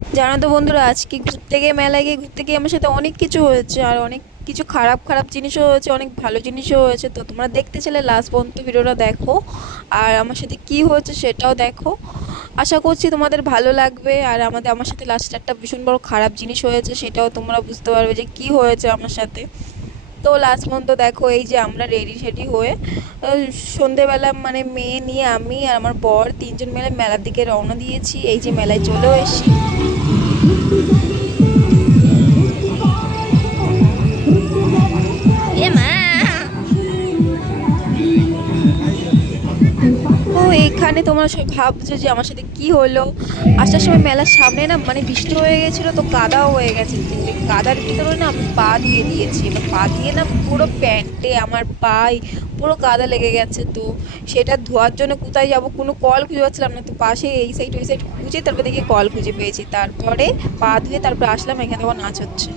জানো তো বন্ধুরা, আজকে ঘুরতে গিয়ে মেলায় গিয়ে ঘুরতে গিয়ে আমার সাথে অনেক কিছু হয়েছে, আর অনেক কিছু খারাপ খারাপ জিনিসও হয়েছে, অনেক ভালো জিনিসও হয়েছে। তো তোমরা দেখতে চাইলে লাস্ট পর্যন্ত ভিডিওটা দেখো, আর আমার সাথে কি হয়েছে সেটাও দেখো। আশা করছি তোমাদের ভালো লাগবে। আর আমার সাথে লাস্টে একটা ভীষণ বড় খারাপ জিনিস হয়েছে, সেটাও তোমরা বুঝতে পারবে যে কি হয়েছে আমার সাথে। তো লাস্ট পর্যন্ত দেখো। এই যে আমরা রেডি সেডি হয়ে সন্ধেবেলা মানে মেয়ে নিয়ে আমি আর আমার বর তিনজন মিলে মেলার দিকে রওনা দিয়েছি। এই যে মেলায় চলেও এসেছি। তো এইখানে তোমরা সব ভাবছো যে আমার সাথে কি হলো। আসার সময় মেলার সামনে না মানে বৃষ্টি হয়ে গেছিলো, তো কাদাও হয়ে গেছে। তো এই কাদার ভিতরে না আমি পা দিয়ে দিয়েছি, এবার পা দিয়ে না পুরো প্যান্টে আমার পায়ে পুরো কাদা লেগে গেছে। তো সেটা ধোয়ার জন্য কোথায় যাব, কোনো কল খুঁজে পাচ্ছিলাম না। তো পাশে এই সাইড ওই সাইড খুঁজে তারপরে দেখি কল খুঁজে পেয়েছি, তারপরে পা ধুয়ে তারপরে আসলাম। এখানে আবার নাচ হচ্ছে।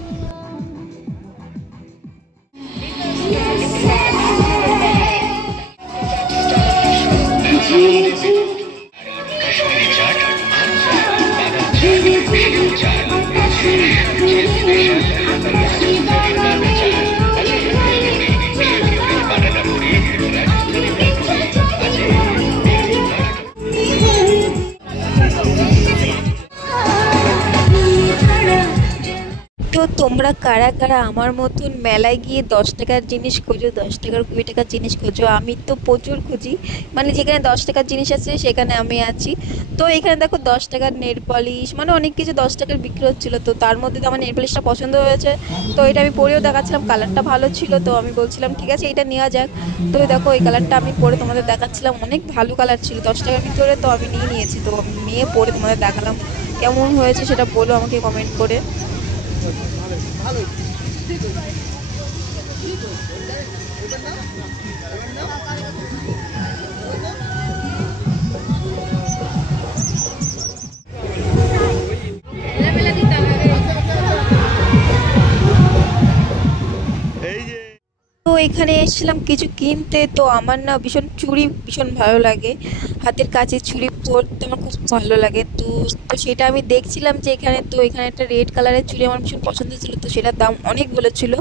তো তোমরা কারা কারা আমার মতন মেলায় গিয়ে 10 টাকার জিনিস খোঁজো, 10 টাকার 20 টাকার জিনিস খোঁজো? আমি তো প্রচুর খুঁজি, মানে যেখানে 10 টাকার জিনিস আছে সেখানে আমি আছি। তো এখানে দেখো 10 টাকার নেল পলিশ, মানে অনেক কিছু 10 টাকার বিক্রি হচ্ছিলো। তো তার মধ্যে তো আমার নেল পলিশটা পছন্দ হয়েছে, তো এটা আমি পরেও দেখাচ্ছিলাম, কালারটা ভালো ছিল। তো আমি বলছিলাম ঠিক আছে এটা নেওয়া যাক। তো এই দেখো এই কালারটা আমি পরে তোমাদের দেখাচ্ছিলাম, অনেক ভালো কালার ছিল 10 টাকার ভিতরে। তো আমি নিয়ে নিয়েছি, তো আমি নিয়ে পরে তোমাদের দেখালাম। কেমন হয়েছে সেটা বলো আমাকে কমেন্ট করে। তো এখানে এসেছিলাম কিছু কিনতে। তো আমার না ভীষণ চুড়ি ভীষণ ভালো লাগে, হাতের কাছে চুড়ি পরতে আমার খুব ভালো লাগে। তো তো সেটা আমি দেখছিলাম যে এখানে, তো এখানে একটা রেড কালারের চুড়ি আমার ভীষণ পছন্দ ছিল। তো সেটার দাম অনেক বলেছিল।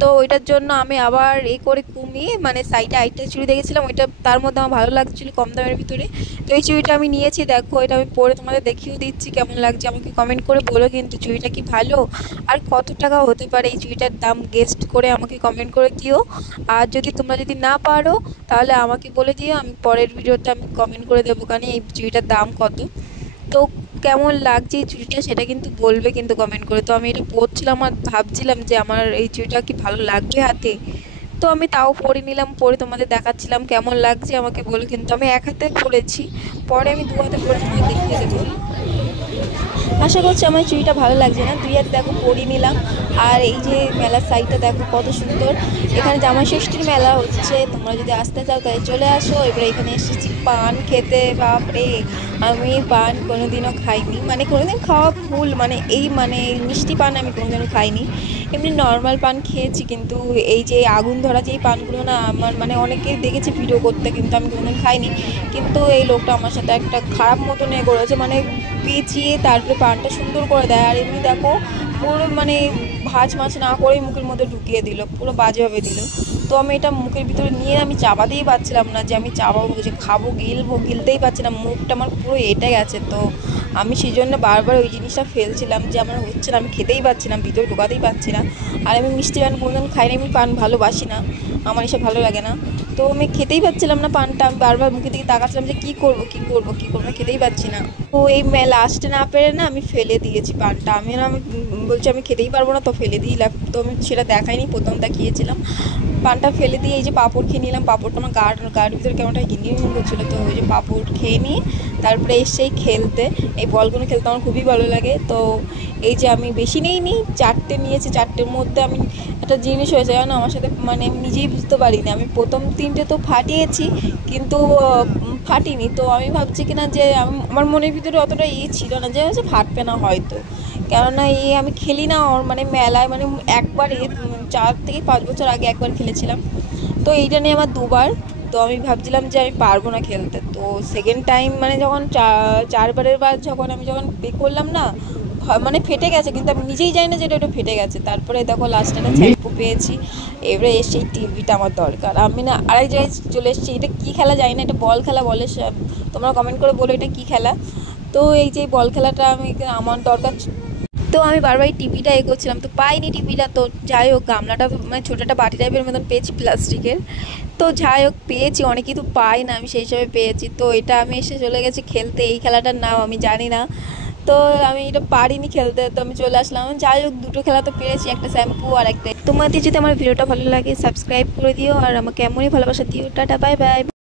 তো ওইটার জন্য আমি আবার করে কমিয়ে মানে সাইডে আরেকটা চুড়ি দেখেছিলাম, ওইটা তার মধ্যে আমার ভালো লাগছিলো কম দামের ভিতরে। তো এই চুড়িটা আমি নিয়েছি, দেখো এটা আমি পরে তোমাদের দেখিয়েও দিচ্ছি কেমন লাগছে। আমাকে কমেন্ট করে বলো কিন্তু চুড়িটা কি ভালো, আর কত টাকা হতে পারে এই চুড়িটার দাম, গেস্ট করে আমাকে কমেন্ট করে দিও। আর তোমরা যদি না পারো তাহলে আমাকে বলে দিও, আমি পরের ভিডিওতে আমি কমেন্ট করে দেবো কারণ এই চুড়িটার দাম কত। তো কেমন লাগছে এই চুড়িটা সেটা কিন্তু বলবে কিন্তু কমেন্ট করে। তো আমি এটা পরছিলাম আর ভাবছিলাম যে আমার এই চুড়িটা কি ভালো লাগবে হাতে। তো আমি তাও পরে নিলাম, পরে তোমাদের দেখাচ্ছিলাম কেমন লাগছে আমাকে বলো কিন্তু। আমি এক হাতে পরেছি, পরে আমি দু হাতে পরে তোমাদের দেখিয়ে দেবো। আশা করছি আমার চুড়িটা ভালো লাগছে না। দুই হাতে দেখো পরিয়ে নিলাম। আর এই যে মেলার সাইডটা দেখো কত সুন্দর। এখানে জামাই ষষ্ঠীর মেলা হচ্ছে, তোমরা যদি আসতে চাও তাহলে চলে আসো। এবারে এখানে এসেছি পান খেতে। বাপরে, আমি পান কোনোদিনও খাইনি, মানে কোনোদিন খাওয়া ভুল, মানে এই মানে মিষ্টি পান আমি কোনোদিনও খাইনি। এমনি নর্মাল পান খেয়েছি, কিন্তু এই যে আগুন ধরা যেই পানগুলো না, আমার মানে অনেকে দেখেছি ভিডিও করতে, কিন্তু আমি কোনোদিন খাইনি। কিন্তু এই লোকটা আমার সাথে একটা খারাপ মতন এ করেছে, মানে পেঁচিয়ে তারপরে পানটা সুন্দর করে দেয়। আর এমনি দেখো পুরো মানে ভাঁজ মাছ না করেই মুখের মধ্যে ঢুকিয়ে দিল, পুরো বাজেভাবে দিল। তো আমি এটা মুখের ভিতরে নিয়ে আমি চাবাতেই পারছিলাম না, যে আমি চাবাবো যে খাবো, গিলবো, গিলতেই পারছি না, মুখটা আমার পুরো এঁটে গেছে। তো আমি সেই জন্য বারবার ওই জিনিসটা ফেলছিলাম যে আমার হচ্ছে না, আমি খেতেই পারছি না, ভিতরে ঢোকাতেই পারছি না। আর আমি মিষ্টি পান কোনোদিন খাইনি, আমি পান ভালোবাসি না, আমার এসব ভালো লাগে না। তো আমি খেতেই পাচ্ছিলাম না পানটা, আমি বারবার মুখের দিকে তাকাচ্ছিলাম যে কী করবো কী করবো কী করবো, খেতেই পাচ্ছি না। তো এই মেলা আসতে না পেরে না আমি ফেলে দিয়েছি পানটা। আমি বলছি আমি খেতেই পারবো না, তো ফেলে দিলাম। তো আমি সেটা দেখাইনি, প্রথম দেখিয়েছিলাম। পানটা ফেলে দিয়ে এই যে পাঁপড় খেয়ে নিলাম। পাঁপড়টা আমার গায়ের ভিতরে কেমনটা গিনগিন করছিলো। তো ওই যে পাঁপড় খেয়ে নিয়ে তারপরে এসেই খেলতে, এই বলগুলো খেলতে আমার খুবই ভালো লাগে। তো এই যে আমি বেশি নিইনি, 4টে নিয়েছি। 4টের মধ্যে আমি একটা জিনিস হয়েছে জানো আমার সাথে, মানে আমি নিজেই বুঝতে পারিনি। আমি প্রথম 3টে তো ফাটিয়েছি, কিন্তু ফাটিনি। তো আমি ভাবছি কিনা যে আমার মনের ভিতরে অতটা ছিল না যে হচ্ছে ফাটবে না হয়তো, কেননা আমি খেলি না ওর মানে মেলায়, মানে একবারে 4 থেকে 5 বছর আগে একবার খেলেছিলাম। তো এইটা নিয়ে আমার দুবার। তো আমি ভাবছিলাম যে আমি পারবো না খেলতে। তো সেকেন্ড টাইম মানে যখন 4বারের বার যখন আমি পে করলাম না, মানে ফেটে গেছে, কিন্তু আমি নিজেই জানি না যে এটা ফেটে গেছে। তারপরে দেখো লাস্টে একটা শ্যাম্পু পেয়েছি। এবারে এসে এই টিভিটা আমার দরকার। আমি না আরেক জায়গায় চলে এসেছি। এটা কী খেলা জানি না, এটা বল খেলা বলে, তোমরা কমেন্ট করে বলো এটা কী খেলা। তো এই যে বল খেলাটা আমার দরকার। তো আমি বারবার টিভিটা করছিলাম, তো পাইনি টিভিটা। তো যাই হোক, গামলাটা মানে ছোটো একটা বাটি টাইপের মতন পেয়েছি প্লাস্টিকের। তো যাই হোক পেয়েছি, অনেকেই তো পাই না, আমি সেই হিসাবে পেয়েছি। তো এটা আমি এসে চলে গেছি খেলতে। এই খেলাটার নাম আমি জানি না, তো আমি এটা পারিনি খেলতে, তো আমি চলে আসলাম। যাই হোক, দুটো খেলা তো পেরেছি, একটা শ্যাম্পু আর একটা। তোমাদের যদি আমার ভিডিওটা ভালো লাগে সাবস্ক্রাইব করে দিও, আর আমাকে এমনই ভালোবাসা দিও। Tata, bye bye.